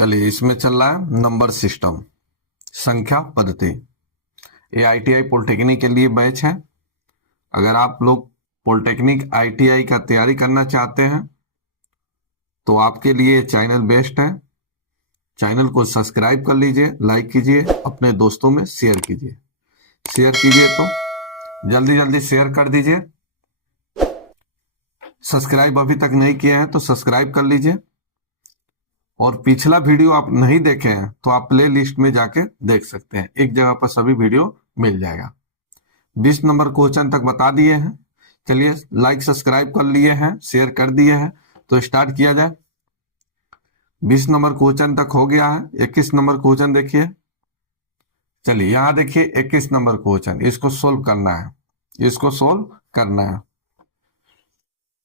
चलिए, इसमें चल रहा है नंबर सिस्टम, संख्या पद्धति। ये आईटीआई पॉलिटेक्निक के लिए बैच है। अगर आप लोग पॉलिटेक्निक आईटीआई का तैयारी करना चाहते हैं तो आपके लिए चैनल बेस्ट है। चैनल को सब्सक्राइब कर लीजिए, लाइक कीजिए, अपने दोस्तों में शेयर कीजिए। शेयर कीजिए तो जल्दी जल्दी शेयर कर दीजिए। सब्सक्राइब अभी तक नहीं किए हैं तो सब्सक्राइब कर लीजिए। और पिछला वीडियो आप नहीं देखे हैं तो आप प्ले लिस्ट में जाके देख सकते हैं, एक जगह पर सभी वीडियो मिल जाएगा। 20 नंबर क्वेश्चन तक बता दिए हैं। चलिए, लाइक सब्सक्राइब कर लिए हैं, शेयर कर दिए हैं, तो स्टार्ट किया जाए। 20 नंबर क्वेश्चन तक हो गया है। 21 नंबर क्वेश्चन देखिए। चलिए यहां देखिए 21 नंबर क्वेश्चन, इसको सोल्व करना है, इसको सोल्व करना है।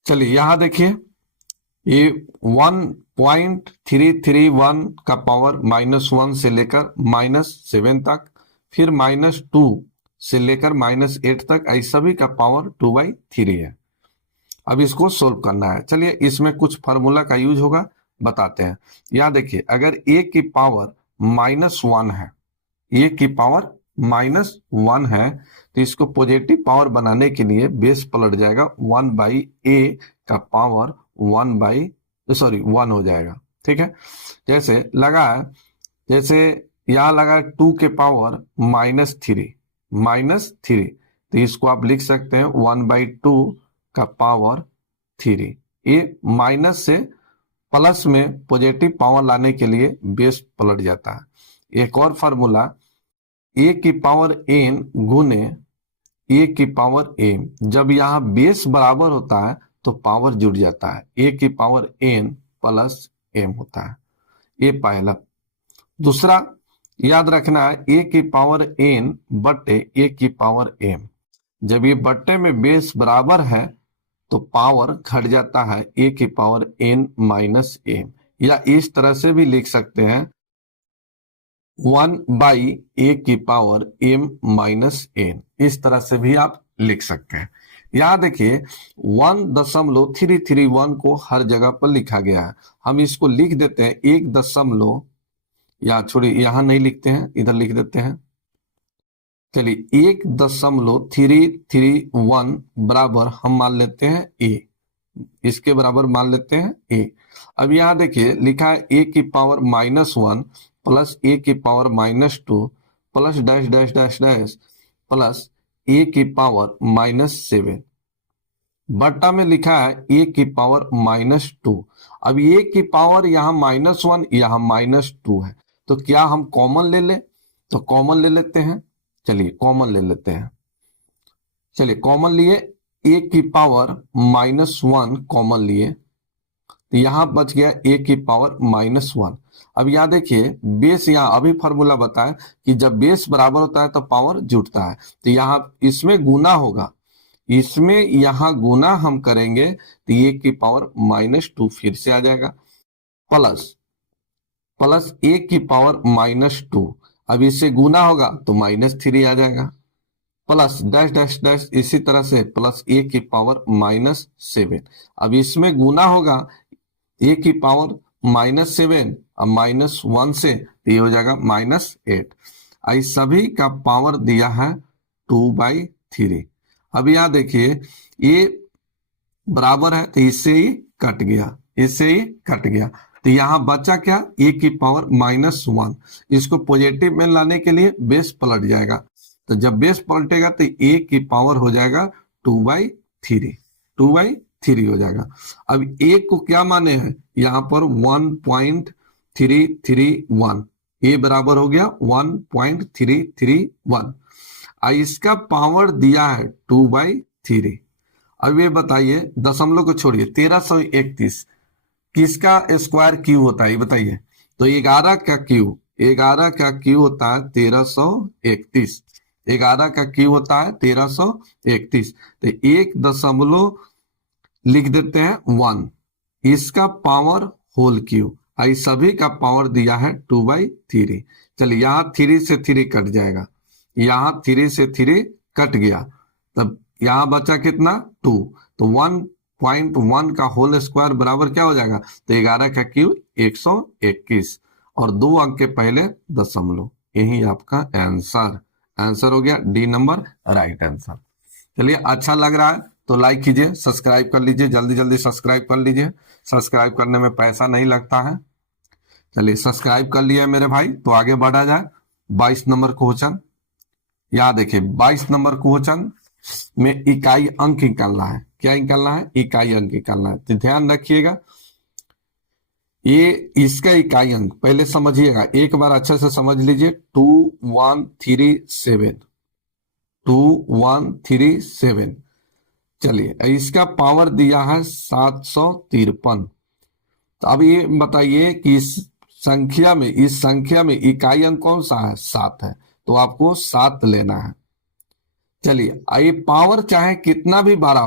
चलिए यहां देखिए, ये 1.331 का पावर -1 से लेकर -7 तक, फिर -2 से लेकर -8 तक, ऐसा सभी का पावर 2/3 है। अब इसको सोल्व करना है। चलिए, इसमें कुछ फार्मूला का यूज होगा, बताते हैं। यहां देखिए, अगर a की पावर -1 है, a की पावर -1 है, तो इसको पॉजिटिव पावर बनाने के लिए बेस पलट जाएगा, 1/a का पावर 1 हो जाएगा। ठीक है, जैसे लगा है, जैसे यहां लगा 2 के पावर -3, तो इसको आप लिख सकते हैं 1/2 का पावर 3। ये माइनस से प्लस में पॉजिटिव पावर लाने के लिए बेस पलट जाता है। एक और फार्मूला, a की पावर n गुने a की पावर m, जब यहाँ बेस बराबर होता है तो पावर जुड़ जाता है, a की पावर n प्लस m होता है। ये पहला। दूसरा याद रखना है, a की पावर n बटे a की पावर m, जब ये बट्टे में बेस बराबर है तो पावर घट जाता है, a की पावर n माइनस m, या इस तरह से भी लिख सकते हैं 1/a की पावर m माइनस n, इस तरह से भी आप लिख सकते हैं। यहां देखिए 1.331 को हर जगह पर लिखा गया है। हम इसको लिख देते हैं 1 दशमलव, या छोड़िए यहां नहीं लिखते हैं, इधर लिख देते हैं। चलिए 1.331 बराबर हम मान लेते हैं a, इसके बराबर मान लेते हैं a। अब यहां देखिए लिखा है a की पावर -1 प्लस a की power -2 plus dash dash dash dash plus a की पावर -7, बट्टा में लिखा है a की पावर -2। अब a की पावर यहाँ -1, यहाँ -2 है, तो क्या हम कॉमन ले लें? तो कॉमन ले लेते हैं। चलिए कॉमन ले लेते हैं। चलिए कॉमन लिए, a की पावर -1 कॉमन लिए, तो यहां बच गया a की पावर -1। अब यहां देखिए बेस, यहां अभी फॉर्मूला बताया कि जब बेस बराबर होता है तो पावर जुड़ता है, तो यहां इसमें गुना होगा, इसमें यहां गुना हम करेंगे तो a की पावर -2 फिर से आ जाएगा, प्लस a की पावर -2, अब इससे गुना होगा तो -3 आ जाएगा, प्लस डैश डैश डैश, इसी तरह से प्लस a की पावर -7। अब इसमें गुना होगा a की पावर -7 अब -1 से, तो ये हो जाएगा -8। इस सभी का पावर दिया है 2/3। अब यहां देखिए ये बराबर है तो इससे ही कट गया, इससे ही कट गया, तो यहां बचा क्या, a की पावर -1। इसको पॉजिटिव में लाने के लिए बेस पलट जाएगा, तो जब बेस पलटेगा तो a की पावर हो जाएगा 2/3, 2/3 हो जाएगा। अब a को क्या माने हैं, यहां पर 1.331, a बराबर हो गया 1.331। इसका पावर दिया है 2/3। अब ये बताइए, दशमलव को छोड़िए, 1331 किसका स्क्वायर क्यू होता है, ये बताइए। तो 11 का क्यू, 11 का क्यू होता है 1331, 11 का क्यू होता है 1331, तो 1 दशमलव लिख देते हैं 1, इसका पावर होल क्यू, आई सभी का पावर दिया है 2/3। चलिए यहाँ 3 से 3 कट जाएगा, यहाँ 3 से 3 कट गया, तब यहाँ बचा कितना 2, तो 1.1 का होल स्क्वायर बराबर क्या हो जाएगा, तो 11 का क्यू 121, और 2 अंक के पहले दशमलव। यही आपका आंसर हो गया डी नंबर राइट आंसर। चलिए, अच्छा लग रहा है तो लाइक कीजिए, सब्सक्राइब कर लीजिए, जल्दी जल्दी सब्सक्राइब कर लीजिए, सब्सक्राइब करने में पैसा नहीं लगता है। चलिए, सब्सक्राइब कर लिया मेरे भाई, तो आगे बढ़ा जाए। 22 नंबर क्वेश्चन, यहाँ देखिए 22 नंबर क्वेश्चन में इकाई अंक निकालना है। क्या निकालना है? इकाई अंक निकालना है। तो ध्यान रखिएगा, ये इसका इकाई अंक पहले समझिएगा, एक बार अच्छे से समझ लीजिए। 2137 2137। चलिए, इसका पावर दिया है 753। तो अब ये बताइए कि इस संख्या में इकाई अंक कौन सा है? 7 है, तो आपको 7 लेना है। चलिए, ये पावर चाहे कितना भी बड़ा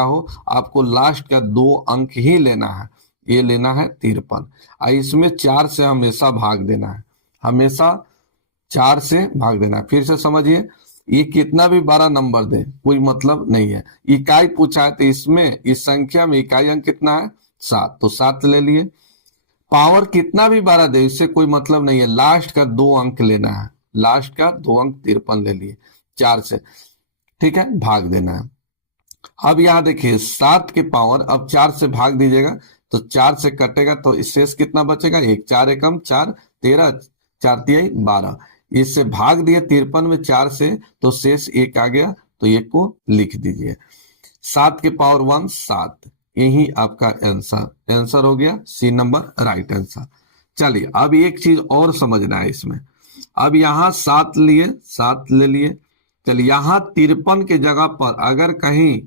हो, आपको लास्ट का 2 अंक ही लेना है। ये लेना है 53। इसमें 4 से हमेशा भाग देना है, हमेशा 4 से भाग देना है। फिर से समझिए, ये कितना भी बड़ा नंबर दे कोई मतलब नहीं है। इकाई पूछा है तो इसमें इस संख्या में इकाई अंक कितना है? 7, तो 7 ले लिए। पावर कितना भी बड़ा दे इससे कोई मतलब नहीं है, लास्ट का 2 अंक लेना है। लास्ट का 2 अंक 53 ले लिए, 4 से, ठीक है, भाग देना है। अब यहां देखिए 7 के पावर अब 4 से भाग दीजिएगा तो 4 से कटेगा तो शेष कितना बचेगा? 1, 4 एकम 4, 13, 4 तिहाई 12। इससे भाग दिया 53 में 4 से, तो शेष 1 आ गया, तो 1 को लिख दीजिए। 7 के पावर 1 7, यही आपका आंसर हो गया सी नंबर राइट आंसर। चलिए, अब एक चीज और समझना है इसमें। अब यहाँ 7 लिए, 7 ले लिए। चलिए, यहाँ 53 के जगह पर अगर कहीं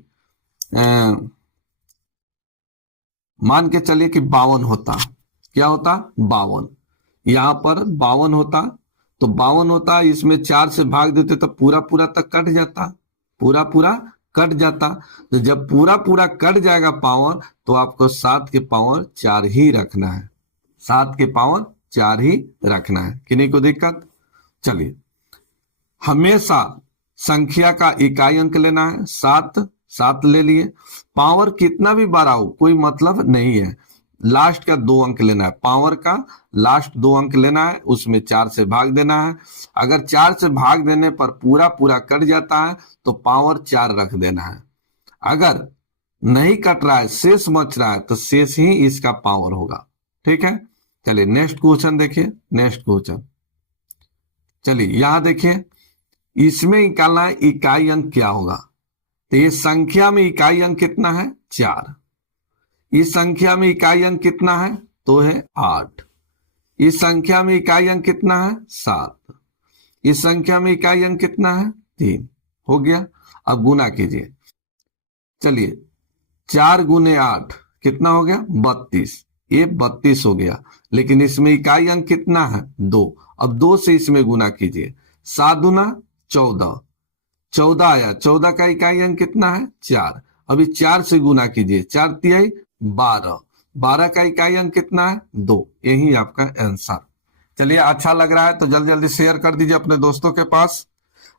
मान के चलिए कि 52 होता, क्या होता? 52। यहाँ पर 52 होता, तो 52 होता, इसमें 4 से भाग देते तो पूरा पूरा तक कट जाता, पूरा पूरा कट जाता। तो जब पूरा पूरा कट जाएगा पावर, तो आपको 7 के पावर 4 ही रखना है, 7 के पावर 4 ही रखना है। किन्हीं को दिक्कत? चलिए, हमेशा संख्या का इकाई अंक लेना है। 7 ले लिए। पावर कितना भी बड़ा हो कोई मतलब नहीं है, लास्ट का 2 अंक लेना है। पावर का लास्ट 2 अंक लेना है, उसमें 4 से भाग देना है। अगर 4 से भाग देने पर पूरा पूरा कट जाता है तो पावर 4 रख देना है। अगर नहीं कट रहा है, शेष बच रहा है, तो शेष ही इसका पावर होगा, ठीक है। चलिए, नेक्स्ट क्वेश्चन देखिए, नेक्स्ट क्वेश्चन। चलिए, यहां देखिए, इसमें निकालना है इकाई अंक क्या होगा। तो ये संख्या में इकाई अंक कितना है? 4। इस संख्या में इकाई अंक कितना है? तो है 8। इस संख्या में इकाई अंक कितना है? 7। इस संख्या में इकाई अंक कितना है? 3। हो गया। अब गुना कीजिए। चलिए, 4 गुने 8 कितना हो गया? 32। ये 32 हो गया, लेकिन इसमें इकाई अंक कितना है? 2। अब 2 से इसमें गुना कीजिए। 7 दूना 14, 14 आया। 14 का इकाई अंक कितना है? 4। अभी 4 से गुना कीजिए। 4 तिहाई 12, 12 का इकाई अंक कितना है? 2। यही आपका आंसर। चलिए, अच्छा लग रहा है तो जल्दी जल्दी शेयर कर दीजिए अपने दोस्तों के पास,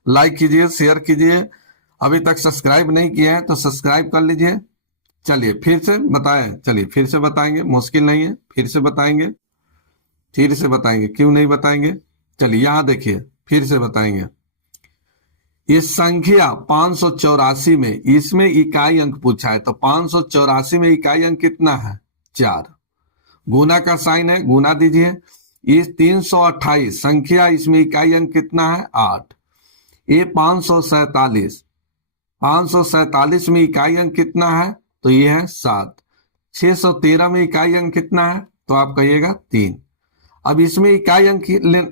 लाइक कीजिए, शेयर कीजिए। अभी तक सब्सक्राइब नहीं किए हैं तो सब्सक्राइब कर लीजिए। चलिए, फिर से बताएं, चलिए फिर से बताएंगे, मुश्किल नहीं है, फिर से बताएंगे, क्यों नहीं बताएंगे। चलिए, यहां देखिए, फिर से बताएंगे। ये संख्या 584 में, इसमें इकाई अंक पूछा है, तो 584 में इकाई अंक कितना है? 4। गुना का साइन है, गुना दीजिए। ये 328 संख्या, इसमें इकाई अंक कितना है? 8। ये 547, 547 में इकाई अंक कितना है? तो ये है 7। 613 में इकाई अंक कितना है? तो आप कहिएगा 3। अब इसमें इकाई अंक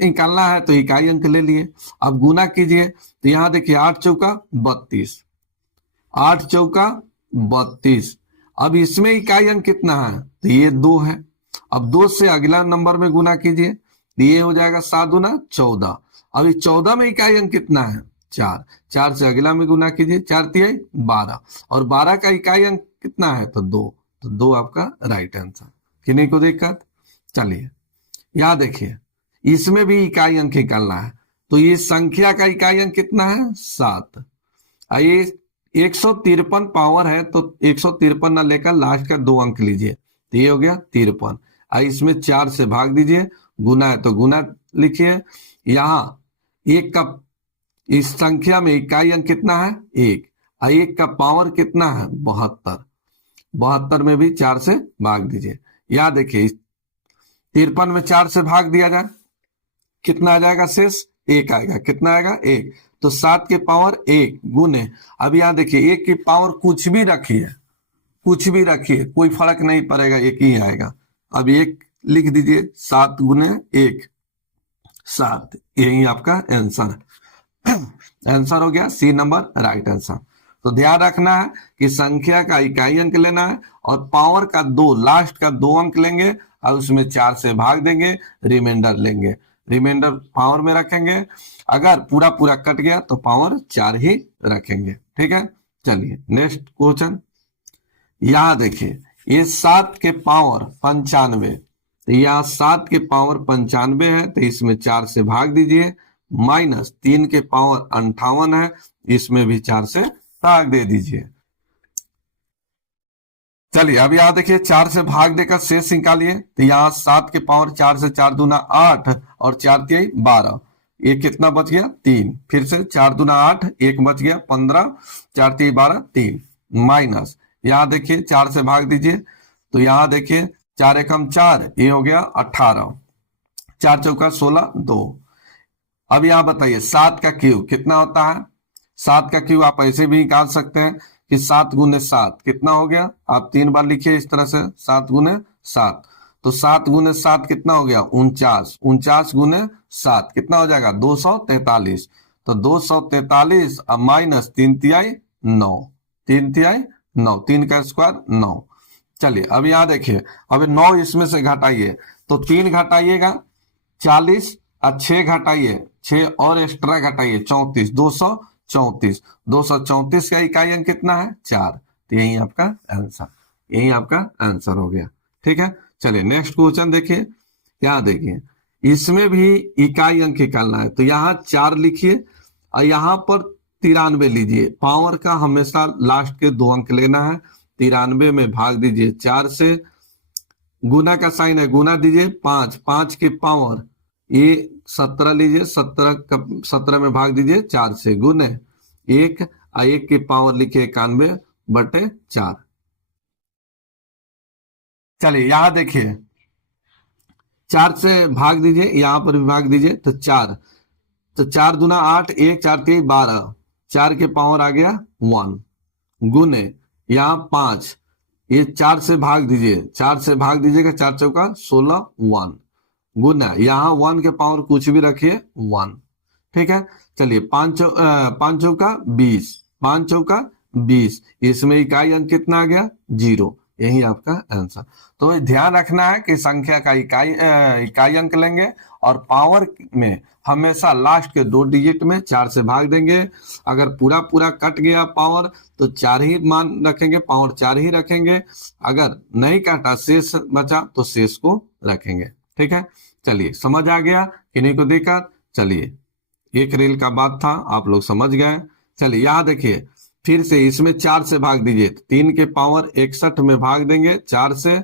निकालना है तो इकाई अंक ले लिए। अब गुना कीजिए, तो यहां देखिए 8 चौका 32, 8 चौका 32। अब इसमें इकाई अंक कितना है? तो ये 2 है। अब 2 से अगला नंबर में गुना कीजिए, तो ये हो जाएगा 7 दूना 14। अब 14 में इकाई अंक कितना है? 4। 4 से अगला में गुना कीजिए, 4 तिहाई 12, और 12 का इकाई अंक कितना है? तो 2। तो 2 आपका राइट आंसर। किन्हीं को दिक्कत? चलिए, यहां देखिए, इसमें भी इकाई अंक निकालना है, तो ये संख्या का इकाई अंक कितना है? 7। ये 153 पावर है, तो 153 ना लेकर लास्ट का 2 अंक लीजिए, तो ये हो गया 53। इसमें 4 से भाग दीजिए, गुना है तो गुना लिखिए। यहाँ एक का, इस संख्या में इकाई अंक कितना है 1, और 1 का पावर कितना है 72, 72 में भी 4 से भाग दीजिए। यहाँ देखिए 53 में 4 से भाग दिया जाए, कितना आ जाएगा शेष 1 आएगा, कितना आएगा 1। तो 7 के पावर 1 गुने, अब यहाँ देखिए 1 की पावर कुछ भी रखिए, कुछ भी रखिए, कोई फर्क नहीं पड़ेगा, 1 ही आएगा। अब 1 लिख दीजिए, 7 गुने 1 7, यही आपका आंसर है। आंसर हो गया सी नंबर राइट आंसर। तो ध्यान रखना है कि संख्या का इकाई अंक लेना है और पावर का 2, लास्ट का 2 अंक लेंगे और उसमें 4 से भाग देंगे, रिमाइंडर लेंगे, रिमाइंडर पावर में रखेंगे। अगर पूरा पूरा कट गया तो पावर 4 ही रखेंगे। ठीक है, चलिए नेक्स्ट क्वेश्चन। यहां देखिए ये 7 के पावर 95, तो यहाँ 7 के पावर 95 है तो इसमें 4 से भाग दीजिए, माइनस 3 के पावर 58 है, इसमें भी 4 से भाग दे दीजिए। चलिए अब यहाँ देखिए 4 से भाग देकर शेष निकालिए, तो यहाँ 7 के पावर 4 से 4 दूना 8 और 4 तिहाई 12, ये कितना बच गया 3, फिर से 4 दूना 8, 1 बच गया 15, 4 तिहाई 12 3, माइनस यहाँ देखिए 4 से भाग दीजिए, तो यहाँ देखिए 4 एकम 4, ये हो गया 18, 4 चौका 16 2। अब यहाँ बताइए 7 का क्यूब कितना होता है। 7 का क्यूब आप ऐसे भी निकाल सकते हैं कि 7 गुने 7 कितना हो गया, आप 3 बार लिखिए इस तरह से, 7 गुने 7, तो 7 गुने 7 कितना हो गया 49, 49 गुने 7 कितना हो जाएगा 243, तो 243 अब माइनस 3 तिहाई 9, 3 तिहाई 9, 3 का स्क्वायर 9। चलिए अब यहाँ देखिए, अब 9 इसमें से घटाइए, तो 3 घटाइएगा 40 और 6 घटाइए, 6 और एक्स्ट्रा घटाइए 34, 234, 234 का इकाई अंक कितना है 4, तो यही आपका आंसर, यही आपका आंसर हो गया। ठीक है, चलिए नेक्स्ट क्वेश्चन देखिए। यहाँ देखिए इसमें भी इकाई अंक निकालना है, तो यहाँ 4 लिखिए और यहाँ पर 93 लीजिए, पावर का हमेशा लास्ट के 2 अंक लेना है, 93 में भाग दीजिए 4 से, गुना का साइन है गुना दीजिए 5, 5 के पावर ये 17 लीजिए, 17 में भाग दीजिए 4 से, गुने 1 और 1 की पावर लिखिए 91/4। चलिए यहाँ देखिए 4 से भाग दीजिए, यहाँ पर भी भाग दीजिए, तो 4, तो 4 दूना 8, 1 4 3 12, 4 के पावर आ गया 1, गुने यहाँ 5, ये 4 से भाग दीजिए, 4 से भाग दीजिएगा, 4 चौका 16 1, गुना यहाँ 1 के पावर कुछ भी रखिए 1। ठीक है, चलिए 5 चौका 20, 5 चौका 20, इसमें इकाई अंक कितना आ गया 0, यही आपका आंसर। तो ध्यान रखना है कि संख्या का इकाई अंक लेंगे और पावर में हमेशा लास्ट के 2 डिजिट में 4 से भाग देंगे। अगर पूरा पूरा कट गया पावर तो 4 ही मान रखेंगे, पावर 4 ही रखेंगे, अगर नहीं काटा शेष बचा तो शेष को रखेंगे। ठीक है, चलिए समझ आ गया किन्हीं को दिक्कत। चलिए एक रेल का बात था, आप लोग समझ गए। चलिए यहाँ देखिए फिर से इसमें 4 से भाग दीजिए, 3 के पावर 61 में भाग देंगे 4 से,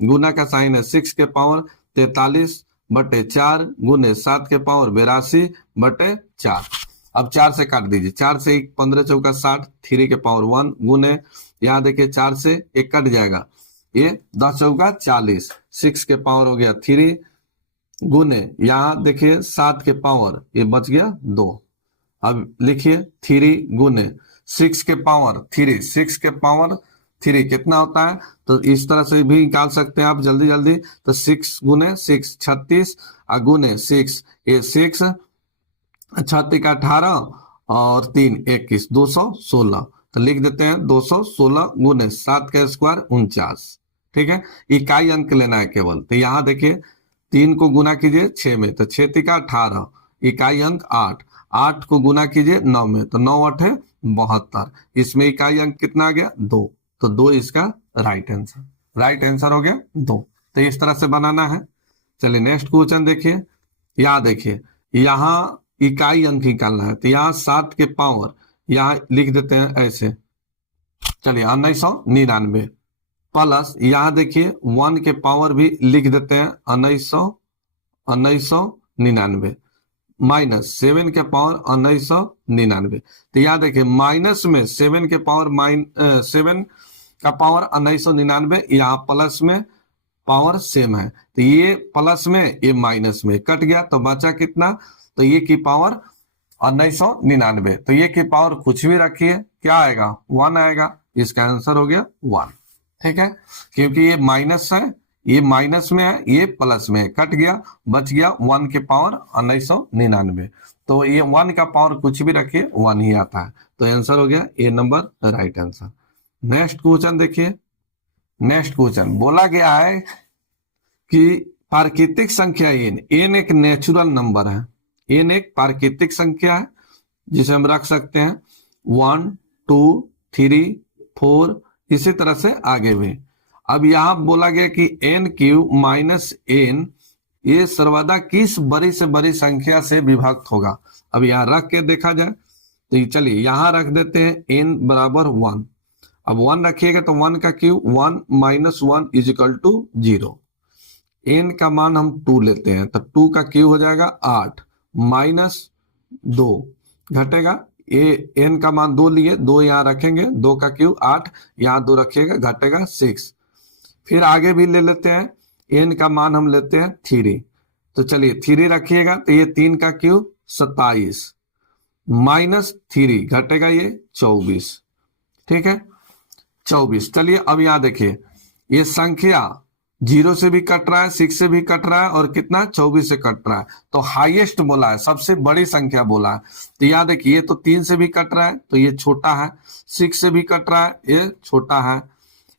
गुना का साइन है 6 के पावर 43/4, गुने 7 के पावर 82/4। अब 4 से काट दीजिए, 4 से 1 15 चौका 60, 3 के पावर 1, गुने यहाँ देखिए 4 से 1 कट जाएगा, ये 10 चौका 40, 6 के पावर हो गया 3, गुने यहाँ देखिए 7 के पावर ये बच गया 2। अब लिखिए 3 गुने 6 के पावर 3, 6 के पावर 3 कितना होता है, तो इस तरह से भी निकाल सकते हैं आप जल्दी जल्दी। तो 6 गुने 6 36, गुने 6 ये 6 36 का 18 और 3 21, 216, तो लिख देते हैं 216 गुने 7 का स्क्वायर 49। ठीक है, इकाई अंक लेना है केवल, तो यहाँ देखिए 3 को गुना कीजिए 6 में, तो 6 तिका 18, इकाई अंक 8, 8 को गुना कीजिए 9 में, तो 9 8 है 72, इसमें इकाई अंक कितना आ गया 2, तो 2 इसका राइट आंसर, राइट आंसर हो गया 2। तो इस तरह से बनाना है। चलिए नेक्स्ट क्वेश्चन देखिए। यहाँ देखिए यहाँ इकाई अंक निकालना है, तो यहाँ 7 के पावर यहाँ लिख देते हैं ऐसे, चलिए 1999, प्लस यहाँ देखिए 1 के पावर भी लिख देते हैं 1999 माइनस 7 के पावर 1999। तो यहाँ देखिए माइनस में 7 के पावर 7 का पावर 1999, यहाँ प्लस में पावर सेम है, तो ये प्लस में ये माइनस में कट गया तो बचा कितना, तो ये की पावर 1999, तो ये की पावर कुछ भी रखिए क्या आएगा 1 आएगा, इसका आंसर हो गया 1। ठीक है, क्योंकि ये माइनस है, ये माइनस में है, ये प्लस में है, कट गया बच गया 1 के पावर 1999, तो ये 1 का पावर कुछ भी रखिए 1 ही आता है, तो आंसर हो गया A number right answer. Next question देखिए, नेक्स्ट क्वेश्चन बोला गया है कि प्राकृतिक संख्या n एक नेचुरल नंबर है, n एक प्राकृतिक संख्या है जिसे हम रख सकते हैं 1 2 3 4 इसी तरह से आगे भी। अब यहां बोला गया कि n³ माइनस n ये सर्वदा किस बड़ी से बड़ी संख्या से विभक्त होगा। अब यहाँ रख के देखा जाए तो चलिए यहाँ रख देते हैं n बराबर 1। अब 1 रखिएगा तो 1 का cube 1 minus 1 is equal to 0। n का मान हम 2 लेते हैं तो 2 का क्यूब हो जाएगा 8 माइनस 2 घटेगा, ये n का मान 2 लिए, 2 यहाँ रखेंगे, 2 का क्यूब 8 यहाँ 2 रखिएगा घटेगा 6। फिर आगे भी ले लेते हैं, n का मान हम लेते हैं 3, तो चलिए 3 रखिएगा तो ये 3 का क्यूब 27 माइनस 3 घटेगा ये 24। ठीक है 24। चलिए अब यहाँ देखिए ये संख्या 0 से भी कट रहा है, 6 से भी कट रहा है और कितना 24 से कट रहा है, तो हाईएस्ट बोला है, सबसे बड़ी संख्या बोला है। तो यहाँ देखिए ये तो 3 से भी कट रहा है तो ये छोटा है, 6 से भी कट रहा है ये छोटा है,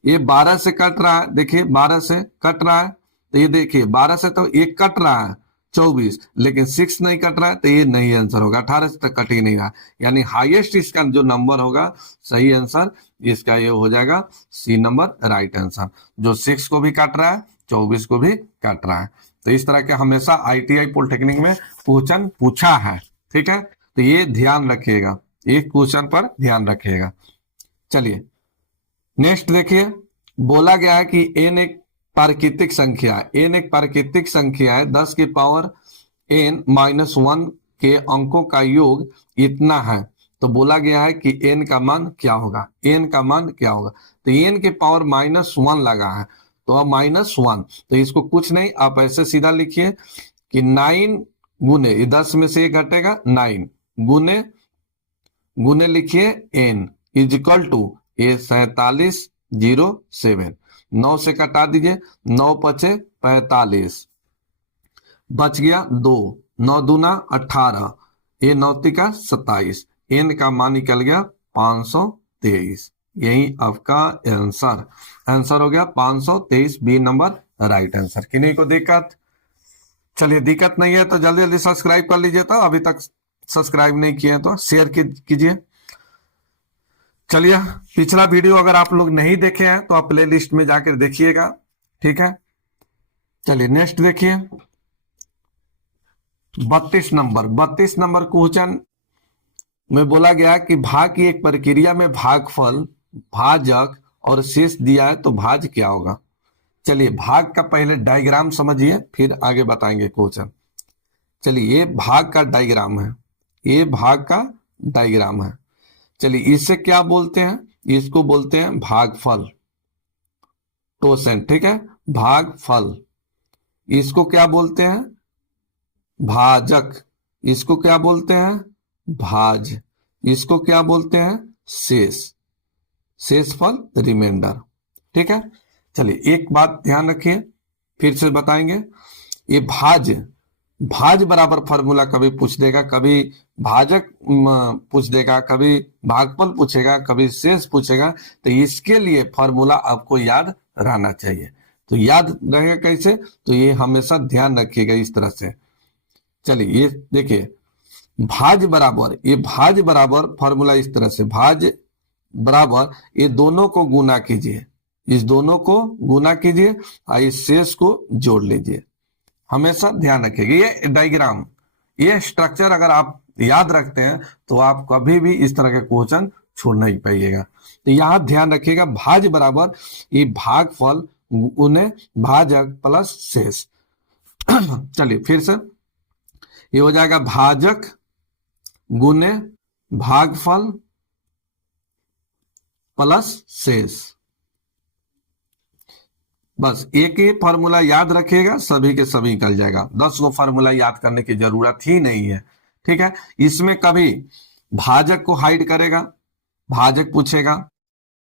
ये 12 से कट रहा है, देखिए 12 से कट रहा है तो ये देखिए 12 से तो ये कट रहा है 24, लेकिन 6 नहीं कट रहा है तो ये नहीं आंसर होगा, 18 से तक कट ही नहीं रहा, यानी हाईएस्ट इसका जो नंबर होगा सही आंसर इसका ये हो जाएगा सी नंबर राइट आंसर, जो 6 को भी काट रहा है 24 को भी काट रहा है। तो इस तरह के हमेशा आईटीआई पॉलिटेक्निक में क्वेश्चन पूछा है। ठीक है, तो ये ध्यान रखिएगा, एक क्वेश्चन पर ध्यान रखिएगा। चलिए नेक्स्ट देखिए, बोला गया है कि n एक प्राकृतिक संख्या है, n एक प्राकृतिक संख्या है, 10 की पावर n माइनस 1 के अंकों का योग इतना है, तो बोला गया है कि n का मान क्या होगा, n का मान क्या होगा, तो n के पावर माइनस 1 लगा है तो अब माइनस 1, तो इसको कुछ नहीं आप ऐसे सीधा लिखिए कि 9 गुने 10 में से 1 घटेगा 9 गुने गुने लिखिए n इज इक्वल टू ये 4707, 9 से कटा दीजिए, 9 पचे 45 बच गया 2, 9 दूना 18, ये 9 तिका 27, n का मान निकल गया 523, यही आपका आंसर आंसर हो गया 523, बी नंबर राइट आंसर। किन्हीं को दिक्कत? चलिए दिक्कत नहीं है तो जल्दी जल्दी सब्सक्राइब कर लीजिए, तो अभी तक सब्सक्राइब नहीं किए हैं तो शेयर कीजिए। चलिए पिछला वीडियो अगर आप लोग नहीं देखे हैं तो आप प्ले लिस्ट में जाकर देखिएगा। ठीक है, चलिए नेक्स्ट देखिए 32 नंबर क्वेश्चन में बोला गया कि भाग की एक प्रक्रिया में भागफल, भाजक और शेष दिया है तो भाज क्या होगा। चलिए भाग का पहले डायग्राम समझिए फिर आगे बताएंगे क्वेश्चन। चलिए ये भाग का डायग्राम है, ये भाग का डायग्राम है। चलिए इसे क्या बोलते हैं, इसको बोलते हैं भागफल, टोसेंट। ठीक है, भागफल। इसको क्या बोलते हैं, भाजक। इसको क्या बोलते हैं, भाज। इसको क्या बोलते हैं, शेष, शेषफल, रिमाइंडर। ठीक है, चलिए एक बात ध्यान रखिए फिर से बताएंगे, ये भाज बराबर फॉर्मूला कभी पूछ देगा, कभी भाजक पूछ देगा, कभी भागफल पूछेगा, कभी शेष पूछेगा, तो इसके लिए फॉर्मूला आपको याद रहना चाहिए। तो याद रहेगा कैसे, तो ये हमेशा ध्यान रखिएगा इस तरह से। चलिए ये देखिए भाज बराबर, ये भाज बराबर फॉर्मूला इस तरह से, भाज बराबर ये दोनों को गुना कीजिए, इस दोनों को गुना कीजिए और इस शेष को जोड़ लीजिए। हमेशा ध्यान रखिएगा ये डायग्राम, ये स्ट्रक्चर अगर आप याद रखते हैं तो आप कभी भी इस तरह के क्वेश्चन छोड़ना ही पाइएगा। तो यहाँ ध्यान रखिएगा, भाज्य बराबर ये भागफल गुने भाजक प्लस शेष। चलिए फिर से ये हो जाएगा भाजक गुने भागफल प्लस शेष। बस एक ही फॉर्मूला याद रखिएगा, सभी के सभी निकल जाएगा। 10 गो फॉर्मूला याद करने की जरूरत ही नहीं है, ठीक है। इसमें कभी भाजक को हाइड करेगा, भाजक पूछेगा,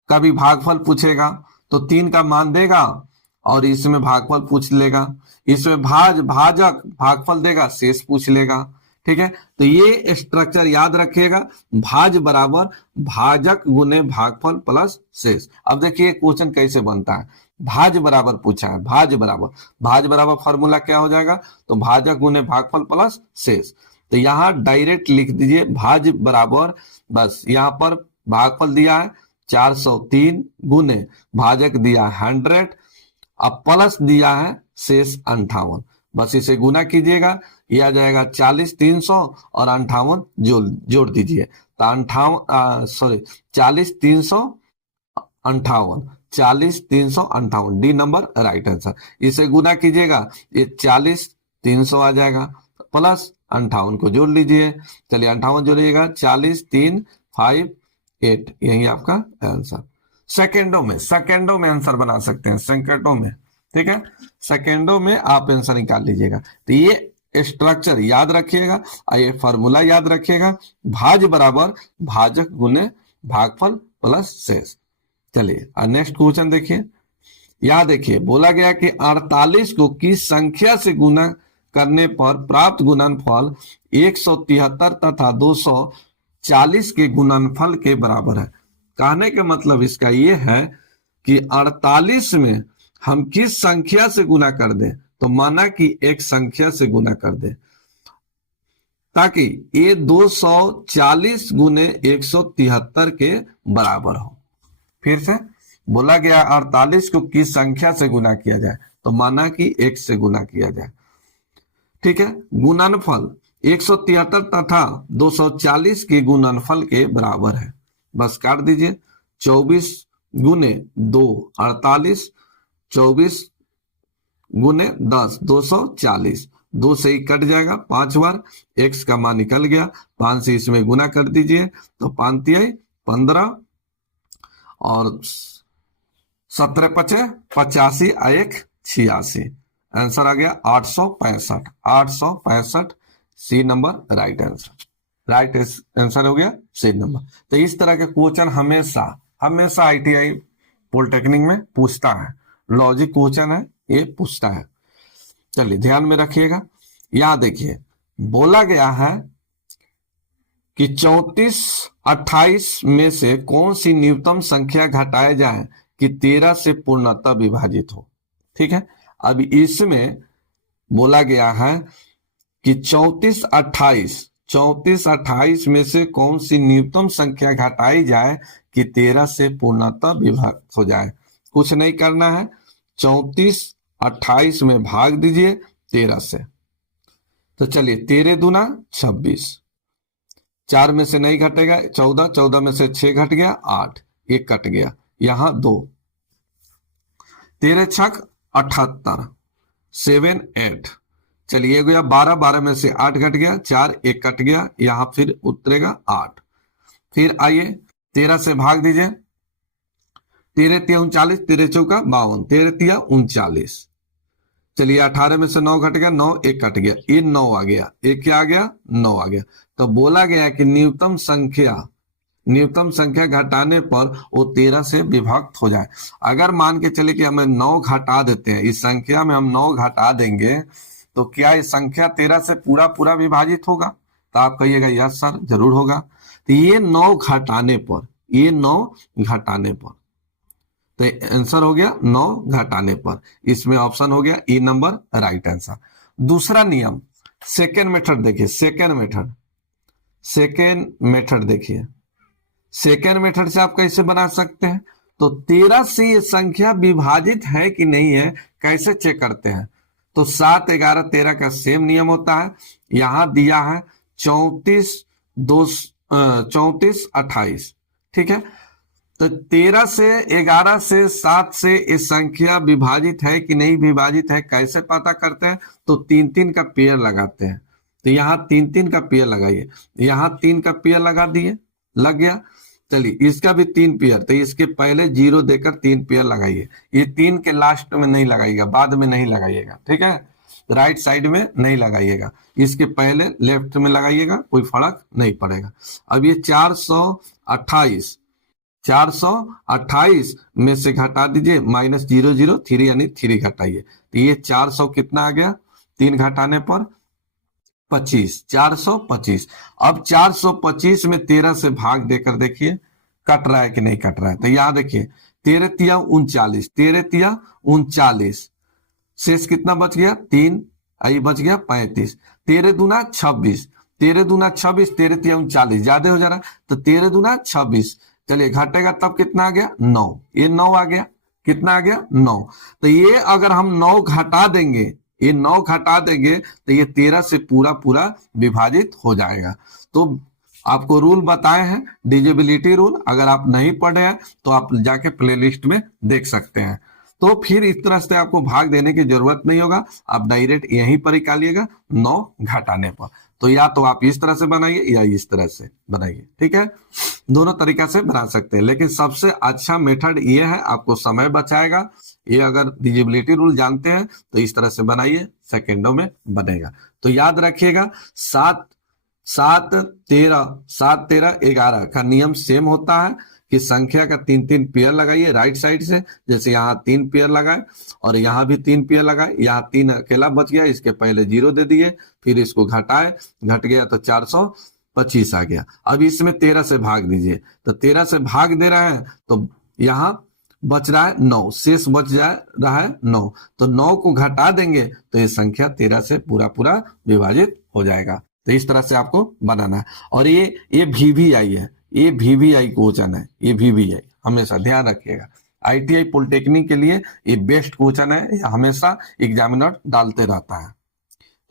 कभी भागफल पूछेगा तो 3 का मान देगा और इसमें भागफल पूछ लेगा, इसमें भाजक भागफल देगा, शेष पूछ लेगा, ठीक है। तो ये स्ट्रक्चर याद रखिएगा, भाज बराबर भाजक गुने भागफल प्लस शेष। अब देखिए क्वेश्चन कैसे बनता है। भाज बराबर पूछा है, भाज बराबर फॉर्मूला क्या हो जाएगा, तो भाजक गुने भागफल प्लस शेष। तो यहाँ डायरेक्ट लिख दीजिए भाज बराबर, बस यहाँ पर भागफल दिया है 403 गुने भाजक दिया है 100, अब प्लस दिया है शेष 58। बस इसे गुना कीजिएगा, ये आ जाएगा 40 300 और 58 जोड़ दीजिए तो 40 358 डी नंबर राइट आंसर। इसे गुना कीजिएगा, ये 40 300 आ जाएगा, प्लस 58 को जोड़ लीजिए, चलिए 58 जोड़िएगा 40 3 5 8, यही आपका आंसर। सेकेंडों में आंसर बना सकते हैं, सेकंडों में, ठीक है, सेकेंडों में आप आंसर निकाल लीजिएगा। तो ये स्ट्रक्चर याद रखिएगा और ये फॉर्मूला याद रखिएगा, भाज बराबर भाजक गुने भागफल प्लस शेष। चलिए नेक्स्ट क्वेश्चन देखिए। यहां देखिए बोला गया कि 48 को किस संख्या से गुना करने पर प्राप्त गुणनफल 173 तथा 240 के गुणनफल के बराबर है। कहने का मतलब इसका ये है कि 48 में हम किस संख्या से गुना कर दें, तो माना कि एक संख्या से गुना कर दें ताकि ये 240 गुने 173 के बराबर हो। फिर से बोला गया 48 को किस संख्या से गुना किया जाए, तो माना कि 1 से गुना किया जाए, ठीक है। गुणनफल 173 तथा 240 के गुणनफल के बराबर है, बस काट दीजिए 24 गुने 2 48, 24 गुने 10 240, 2 से ही कट जाएगा 5 बार, x का मान निकल गया, 5 से इसमें गुना कर दीजिए तो 5 तिहाई 15 और 17 पचे 85 1 86, आंसर आ गया 865 C number right answer. Right answer हो गया सी नंबर। तो इस तरह के क्वेश्चन हमेशा ITI पॉलिटेक्निक में पूछता है, लॉजिक क्वेश्चन है ये पूछता है। चलिए ध्यान में रखिएगा, यहां देखिए बोला गया है कि 34 28 में से कौन सी न्यूनतम संख्या घटाया जाए कि 13 से पूर्णतः विभाजित हो, ठीक है। अब इसमें बोला गया है कि 34 28 में से कौन सी न्यूनतम संख्या घटाई जाए कि 13 से पूर्णतः विभाजित हो जाए। कुछ नहीं करना है, 34 28 में भाग दीजिए 13 से, तो चलिए 13 दूना 26, 4 में से नहीं घटेगा 14, 14 में से 6 घट गया 8, 1 कट गया, यहां 2, 13 छक 78 7 8, चलिए ये गया 12, 12 में से 8 घट गया 4, 1 कट गया, यहां फिर उतरेगा 8। फिर आइए 13 से भाग दीजिए, 13 तिया 39, 13 चौका 52, 13 तिया 39, चलिए 18 में से 9 घट गया 9, 1 कट गया, ये 9 आ गया, एक क्या आ गया 9 आ गया। तो बोला गया कि न्यूनतम संख्या घटाने पर वो 13 से विभक्त हो जाए। अगर मान के चले कि हमें 9 घटा देते हैं, इस संख्या में हम 9 घटा देंगे तो क्या ये संख्या 13 से पूरा विभाजित होगा, तो आप कहिएगा यस सर जरूर होगा। तो ये 9 घटाने पर, तो आंसर हो गया 9 घटाने पर, इसमें ऑप्शन हो गया ई नंबर राइट आंसर। दूसरा नियम सेकेंड मेथड देखिए, सेकेंड मेथड देखिए, सेकेंड मेथड से आप कैसे बना सकते हैं, तो 13 से ये संख्या विभाजित है कि नहीं है कैसे चेक करते हैं, तो 7 11 13 का सेम नियम होता है। यहां दिया है 34 28, ठीक है। तो 13 से 11 से 7 से ये संख्या विभाजित है कि नहीं विभाजित है कैसे पता करते हैं? तो 3-3 का पेयर लगाते हैं। तो यहाँ 3-3 का पेयर लगाइए, यहाँ 3 का पेयर लगा दिए, लग गया। चलिए इसका भी 3 पेयर, तो इसके पहले 0 देकर 3 पेयर लगाइए। ये 3 के लास्ट में नहीं लगाइएगा, बाद में नहीं लगाइएगा, ठीक है। राइट साइड में नहीं लगाइएगा, इसके पहले लेफ्ट में लगाइएगा, कोई फर्क नहीं पड़ेगा। अब ये 428 में से घटा दीजिए -003 यानी 3 घटाइए, तो ये 400 कितना आ गया? 3 घटाने पर 25, 425। अब 425 में 13 से भाग देकर देखिए कट रहा है कि नहीं कट रहा है। तो यहाँ देखिए 13 तिया 39, 13 तिया 39, शेष कितना बच गया? 3, आई बच गया 35। 13 दूना 26, 13 दूना 26, 13 तिया 39, ज्यादा हो जा रहा, तो 13 दूना 26। चलिए घटेगा तब कितना आ गया? 9, ये 9 आ गया, कितना आ गया? 9। तो ये अगर हम 9 घटा देंगे, ये 9 घटा देंगे तो ये 13 से पूरा पूरा विभाजित हो जाएगा। तो आपको रूल बताए हैं, डिविजिबिलिटी रूल, अगर आप नहीं पढ़े हैं तो आप जाके प्लेलिस्ट में देख सकते हैं। तो फिर इस तरह से आपको भाग देने की जरूरत नहीं होगा, आप डायरेक्ट यहीं पर निकालिएगा 9 घटाने पर। तो या तो आप इस तरह से बनाइए या इस तरह से बनाइए, ठीक है। दोनों तरीका से बना सकते हैं, लेकिन सबसे अच्छा मेथड ये है, आपको समय बचाएगा। ये अगर डिविजिबिलिटी रूल जानते हैं तो इस तरह से बनाइए, सेकेंडों में बनेगा। तो याद रखिएगा 7 13 11 का नियम सेम होता है कि संख्या का 3-3 पेयर लगाइए राइट साइड से, जैसे यहाँ 3 पेयर लगाए और यहाँ भी 3 पेयर लगाए, यहाँ 3 अकेला बच गया, इसके पहले 0 दे दिए, फिर इसको घटाए, घट गया तो 425 आ गया। अब इसमें 13 से भाग दीजिए, तो 13 से भाग दे रहे हैं तो यहाँ बच रहा है 9, शेष बच जा रहा है 9, तो 9 को घटा देंगे तो ये संख्या 13 से पूरा पूरा विभाजित हो जाएगा। तो इस तरह से आपको बनाना है। और ये VVI है, ये VVI क्वेश्चन है, ये VVI हमेशा ध्यान रखिएगा। ITI पॉलिटेक्निक के लिए ये बेस्ट क्वेश्चन है, ये हमेशा एग्जामिनर डालते रहता है।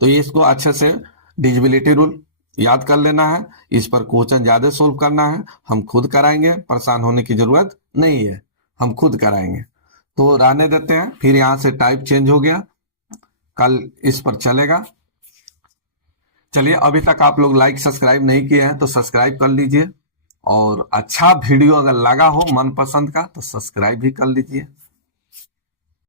तो ये इसको अच्छे से डिविजिबिलिटी रूल याद कर लेना है, इस पर क्वेश्चन ज्यादा सोल्व करना है, हम खुद कराएंगे, परेशान होने की जरूरत नहीं है, हम खुद कराएंगे। तो रहने देते हैं, फिर यहाँ से टाइप चेंज हो गया, कल इस पर चलेगा। चलिए अभी तक आप लोग लाइक सब्सक्राइब नहीं किए हैं तो सब्सक्राइब कर लीजिए, और अच्छा वीडियो अगर लगा हो मनपसंद का तो सब्सक्राइब भी कर लीजिए।